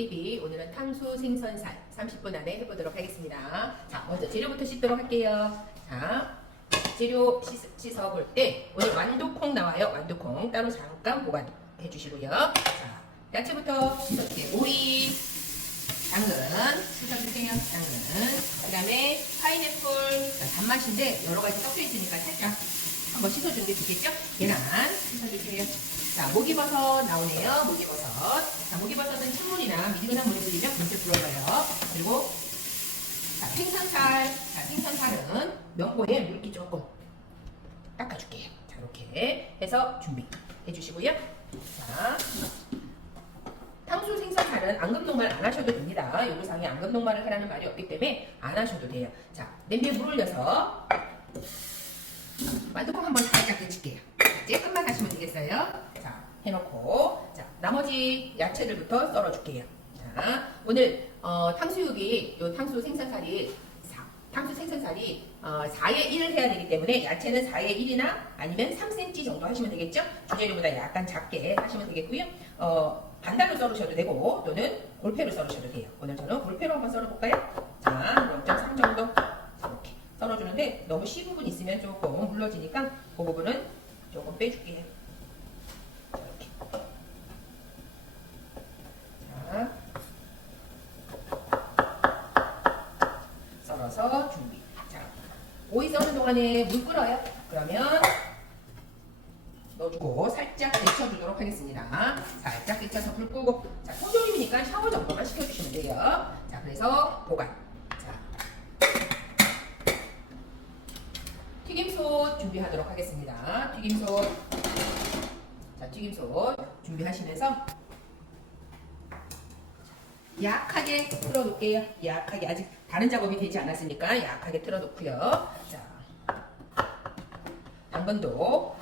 꿀팁이 오늘은 탕수 생선살 30분 안에 해보도록 하겠습니다. 자, 먼저 재료부터 씻도록 할게요. 자, 재료 씻어볼 때 오늘 완두콩 나와요. 완두콩 따로 잠깐 보관해 주시고요. 자, 야채부터 씻어줄게요. 오이, 당근 씻어주세요. 당근. 그 다음에 파인애플, 단맛인데 여러 가지 섞여 있으니까 살짝 한번 씻어주는 게 좋겠죠? 계란 씻어주세요. 자, 목이버섯 나오네요. 목이버섯. 자, 목이버섯은 찬물이나 미지근한 물에 불리면 금세 불어져요. 그리고 자, 생선살. 자, 생선살은 면보에 물기 조금 닦아줄게요. 자, 이렇게 해서 준비해 주시고요. 자, 탕수 생선살은 앙금녹말 안 하셔도 됩니다. 요구사항에 앙금녹말을 하라는 말이 없기 때문에 안 하셔도 돼요. 자, 냄비에 물을 넣어서 완두콩 한번 살짝 데칠게요. 조금만 하시면 되겠어요. 자, 해놓고 자, 나머지 야채들부터 썰어줄게요. 자, 오늘 탕수육이 요 탕수 생선살이 4의 1을 해야 되기 때문에 야채는 4의 1이나 아니면 3cm 정도 하시면 되겠죠? 주재료보다 약간 작게 하시면 되겠고요. 반달로 썰으셔도 되고 또는 볼페로 썰으셔도 돼요. 오늘 저는 볼페로 한번 썰어볼까요? 자, 0.3 정도 이렇게 썰어주는데 너무 씨 부분 있으면 조금 물러지니까 그 부분은 조금 빼줄게요. 이렇게. 자, 썰어서 준비. 자, 오이 써는 동안에 물 끓어요. 그러면 넣어주고 살짝 데쳐주도록 하겠습니다. 살짝 데쳐서 불 끄고, 자, 통조림이니까 샤워 정도만 시켜주시면 돼요. 자, 그래서 보관. 자, 튀김솥 준비하도록 하겠습니다. 튀김솥. 자, 튀김솥 준비하시면서 약하게 틀어놓을게요. 약하게. 아직 다른 작업이 되지 않았으니까 약하게 틀어놓고요. 자, 당근도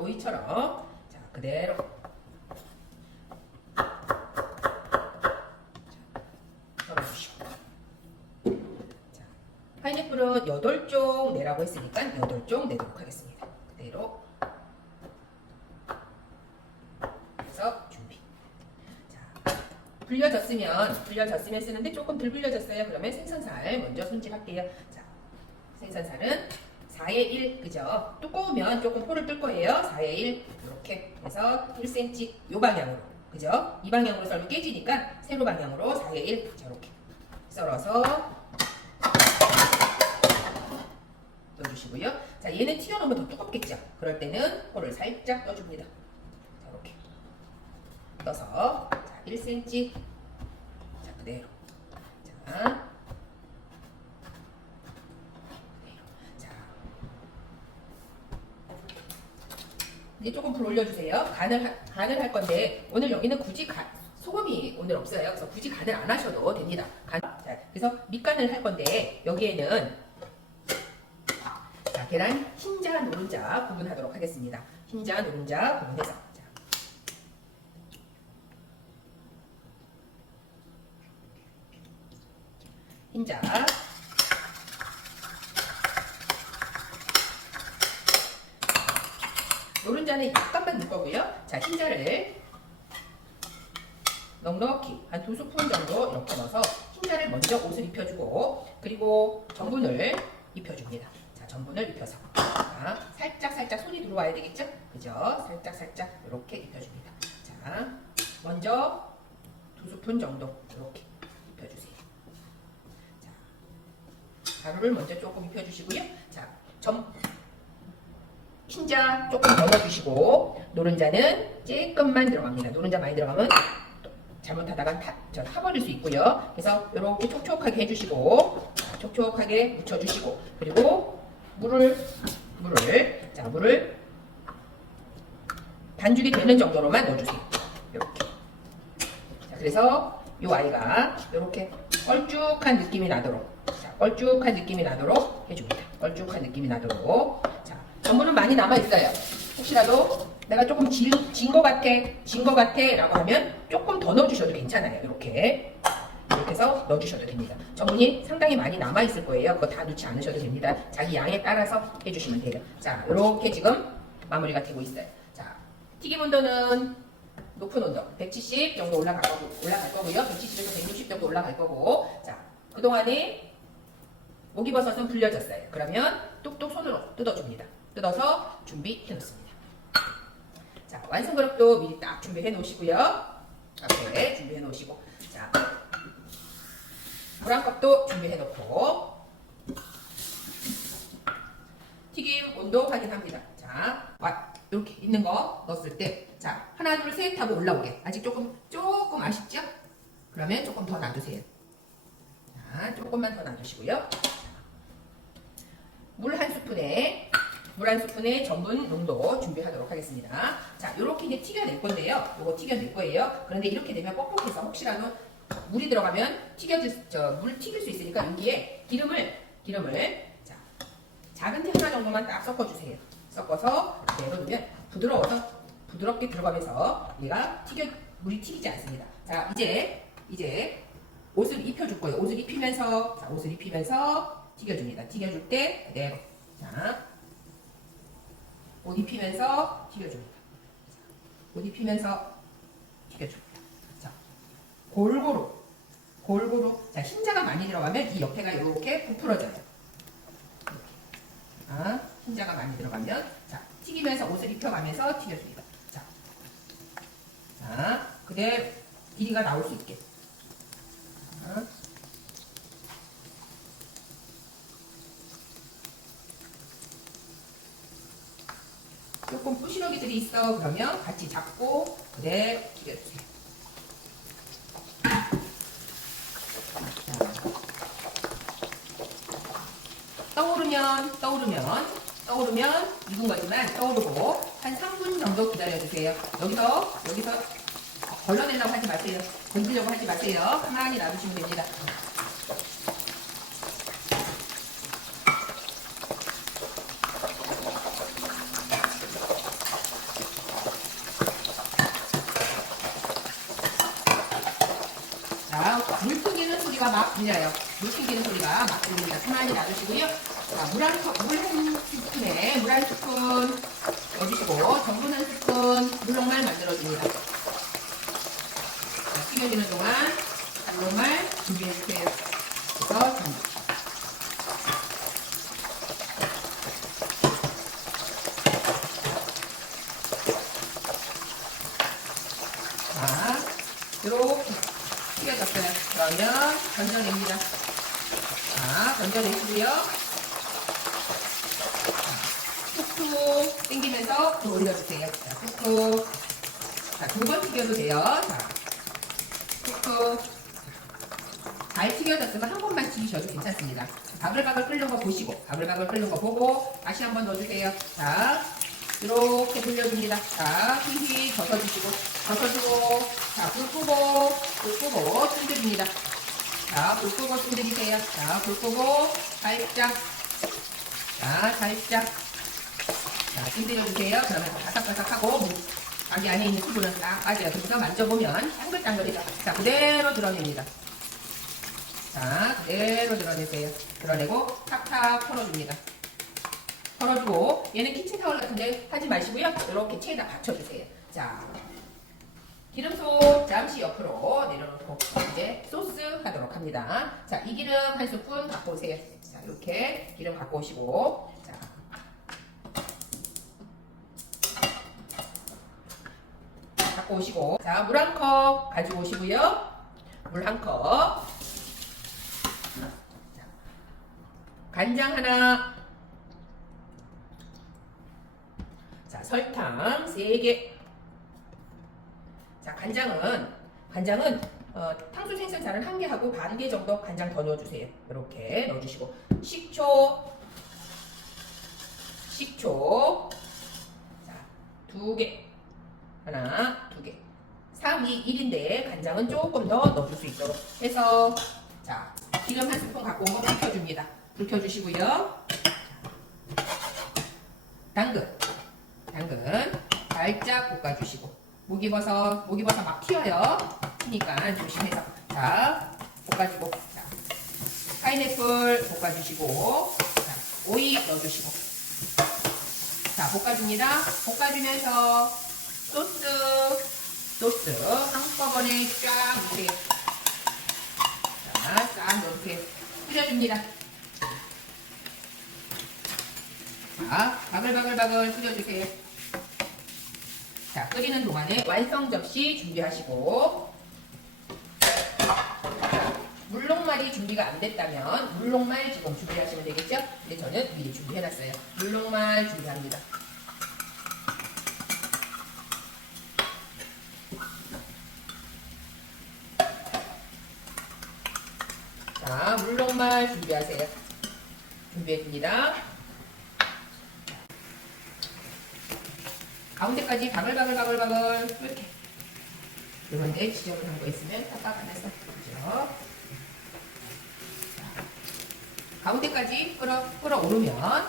오이처럼 자, 그대로 썰어주시고, 자, 파인애플은 8쪽 내라고 했으니까 8쪽 내도록 하겠습니다. 그대로 해서 준비. 자, 불려졌으면 쓰는데 조금 덜 불려졌어요. 그러면 생선살 먼저 손질할게요. 자, 생선살은 4의 1, 그죠? 두꺼우면 조금 포를 뜰 거예요. 4의 1, 이렇게 해서 1cm 요 방향으로, 그죠? 이 방향으로 썰면 깨지니까 세로 방향으로 4의 1, 저렇게 썰어서 넣어주시고요. 자, 얘는 튀어나오면 더 두껍겠죠? 그럴 때는 포를 살짝 떠줍니다. 저렇게 떠서 자, 1cm, 자, 그대로. 자, 이제 조금 불 올려주세요. 간을 할 건데 오늘 여기는 굳이 소금이 오늘 없어요. 그래서 굳이 간을 안 하셔도 됩니다. 자, 그래서 밑간을 할 건데 여기에는 자, 계란 흰자 노른자 구분하도록 하겠습니다. 흰자 노른자 구분해서 자, 흰자 노른자는 약간만 넣을 거고요. 자, 흰자를 넉넉히 한 2스푼 정도 이렇게 넣어서 흰자를 먼저 옷을 입혀주고, 그리고 전분을 입혀줍니다. 자, 전분을 입혀서 자, 살짝 손이 들어와야 되겠죠? 그죠? 살짝 이렇게 입혀줍니다. 자, 먼저 2스푼 정도 이렇게 입혀주세요. 자, 가루를 먼저 조금 입혀주시고요. 자, 흰자 조금 더 넣어주시고 노른자는 조금만 들어갑니다. 노른자 많이 들어가면 잘못하다가 타버릴 수 있고요. 그래서 이렇게 촉촉하게 해주시고 촉촉하게 묻혀주시고, 그리고 물을 반죽이 되는 정도로만 넣어주세요. 이렇게. 자, 그래서 이 아이가 이렇게 껄쭉한 느낌이 나도록, 자, 껄쭉한 느낌이 나도록 해줍니다. 껄쭉한 느낌이 나도록. 자, 전분은 많이 남아있어요. 혹시라도 내가 조금 진 거 같아 라고 하면 조금 더 넣어주셔도 괜찮아요. 이렇게 해서 넣어주셔도 됩니다. 전분이 상당히 많이 남아있을 거예요. 그거 다 넣지 않으셔도 됩니다. 자기 양에 따라서 해주시면 돼요. 자, 이렇게 지금 마무리가 되고 있어요. 자, 튀김 온도는 높은 온도 170 정도 올라갈 거고요. 170에서 160 정도 올라갈 거고. 자, 그동안에 목이버섯은 불려졌어요. 그러면 뚝뚝 손으로 뜯어줍니다. 뜯어서 준비해 놓습니다. 자, 완성 그릇도 미리 딱 준비해 놓으시고요. 앞에 준비해 놓으시고. 자, 물 한 컵도 준비해 놓고. 튀김 온도 확인합니다. 자, 이렇게 있는 거 넣었을 때, 자, 하나, 둘, 셋 하고 올라오게. 아직 조금 아쉽죠? 그러면 조금 더 놔두세요. 자, 조금만 더 놔두시고요. 물 한 스푼에 전분 농도 준비하도록 하겠습니다. 자, 이렇게 이제 튀겨낼 건데요. 이거 튀겨낼 거예요. 그런데 이렇게 되면 뻑뻑해서 혹시라도 물이 들어가면 물 튀길 수 있으니까 여기에 기름을 자, 작은 테 하나 정도만 딱 섞어주세요. 섞어서 그대로 두면 부드럽게 들어가면서 얘가 물이 튀기지 않습니다. 자, 이제 옷을 입혀줄 거예요. 옷을 입히면서 튀겨줍니다. 튀겨줄 때 그대로. 자, 옷 입히면서 튀겨줍니다. 옷 입히면서 튀겨줍니다. 자, 골고루. 자, 흰자가 많이 들어가면 이 옆에가 이렇게 부풀어져요. 자, 흰자가 많이 들어가면, 자, 튀기면서 옷을 입혀가면서 튀겨줍니다. 자, 그대로 길이가 나올 수 있게. 자, 조금 부시러기들이 있어. 그러면 같이 잡고 그대로 튀겨주세요. 떠오르면 익은 거지만 떠오르고 한 3분 정도 기다려주세요. 여기서 걸러내려고 하지 마세요. 건지려고 하지 마세요. 가만히 놔두시면 됩니다. 자, 물 튕기는 소리가 막 들려요. 물 튕기는 소리가 막 들립니다. 가만히 놔두시고요. 자, 물 한 스푼에 물 한 스푼 넣어주시고 전분 한 스푼 물녹말 만들어줍니다. 자, 튀겨지는 동안 물녹말 준비해주세요. 그래서 자, 이렇게 튀겨졌어요. 그러면 건져냅니다. 자, 건져내시고요. 툭툭 당기면서 또 올려주세요. 자, 툭툭. 자, 2번 튀겨도 돼요. 자, 툭툭. 잘 튀겨졌으면 한 번만 튀기셔도 괜찮습니다. 바글바글 끓는 거 보시고, 바글바글 끓는 거 보고, 다시 한 번 넣어주세요. 자, 이렇게 돌려줍니다. 자, 휘휘 젖어주시고, 자, 불 끄고, 뜸들입니다. 자, 불 끄고 뜸들이세요. 자, 불 끄고, 살짝. 자, 뜸들여주세요. 그러면 바삭바삭하고, 자기 안에 있는 수분은 딱 빠져요. 그래서 만져보면 향긋향긋해져. 자, 그대로 드러냅니다. 자, 그대로 드러내세요. 드러내고, 탁탁 털어줍니다. 털어주고, 얘는 키친타월 같은데 하지 마시고요. 이렇게 체에다 받쳐주세요. 자, 기름소 잠시 옆으로 내려놓고 이제 소스 하도록 합니다. 자, 이 기름 한 스푼 갖고 오세요. 자, 이렇게 기름 갖고 오시고, 자, 갖고 오시고, 자, 물 한 컵 가지고 오시고요. 물 한 컵. 자, 간장 하나. 자, 설탕 3개. 자, 간장은 탕수 생선살은 1개 하고 반 개 정도 간장 더 넣어주세요. 이렇게 넣어주시고 식초 자, 2개. 하나, 2개. 3, 2, 1인데 간장은 조금 더 넣어줄 수 있도록 해서, 자, 기름 한 스푼 갖고 온 거 불 켜줍니다. 불 켜주시고요. 당근 살짝 볶아주시고, 목이버섯 막 튀어요. 튀니까 조심해서. 자, 볶아주고, 자, 파인애플 볶아주시고, 자, 오이 넣어주시고, 자, 볶아줍니다. 볶아주면서 소스 소스 한꺼번에 쫙 넣으세요. 자, 쫙 넣으세요. 뿌려줍니다. 자, 바글바글바글 뿌려주세요. 자, 끓이는 동안에 완성 접시 준비하시고, 물녹말이 준비가 안 됐다면 물녹말 지금 준비하시면 되겠죠? 근데 저는 미리 준비해놨어요. 물녹말 준비합니다. 자, 물녹말 준비하세요. 준비했습니다. 가운데까지 바글바글바글바글 이렇게. 그런데 지저분한 거 있으면 딱 안에서 그죠? 가운데까지 끓어오르면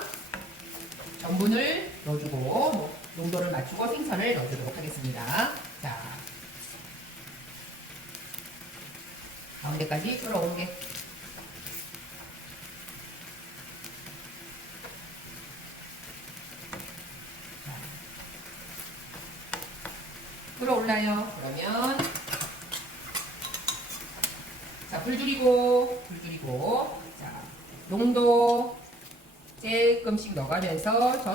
전분을 넣어주고 농도를 맞추고 생선을 넣어주도록 하겠습니다. 자, 가운데까지 끓어오르게. 끓어올라요. 그러면 자, 불 줄이고 자, 농도 조금씩 넣어가면서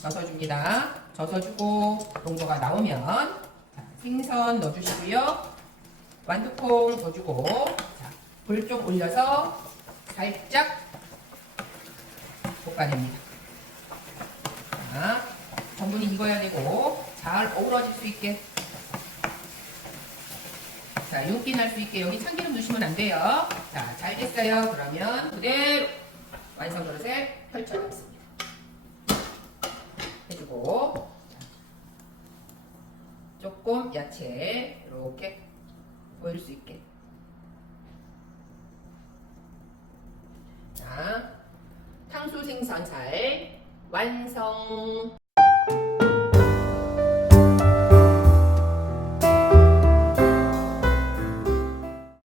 저어줍니다. 저어주고 농도가 나오면 자, 생선 넣어주시고요. 완두콩 넣어주고 자, 불 좀 올려서 살짝 볶아냅니다. 자, 전분이 익어야 되고 잘 어우러질 수 있게, 자, 윤기 날 수 있게. 여기 참기름 넣으시면 안 돼요. 자, 잘 됐어요. 그러면 그대로 완성 그릇에 펼쳐놓습니다. 해주고 조금 야채 이렇게 보일 수 있게. 자, 탕수 생선살 완성.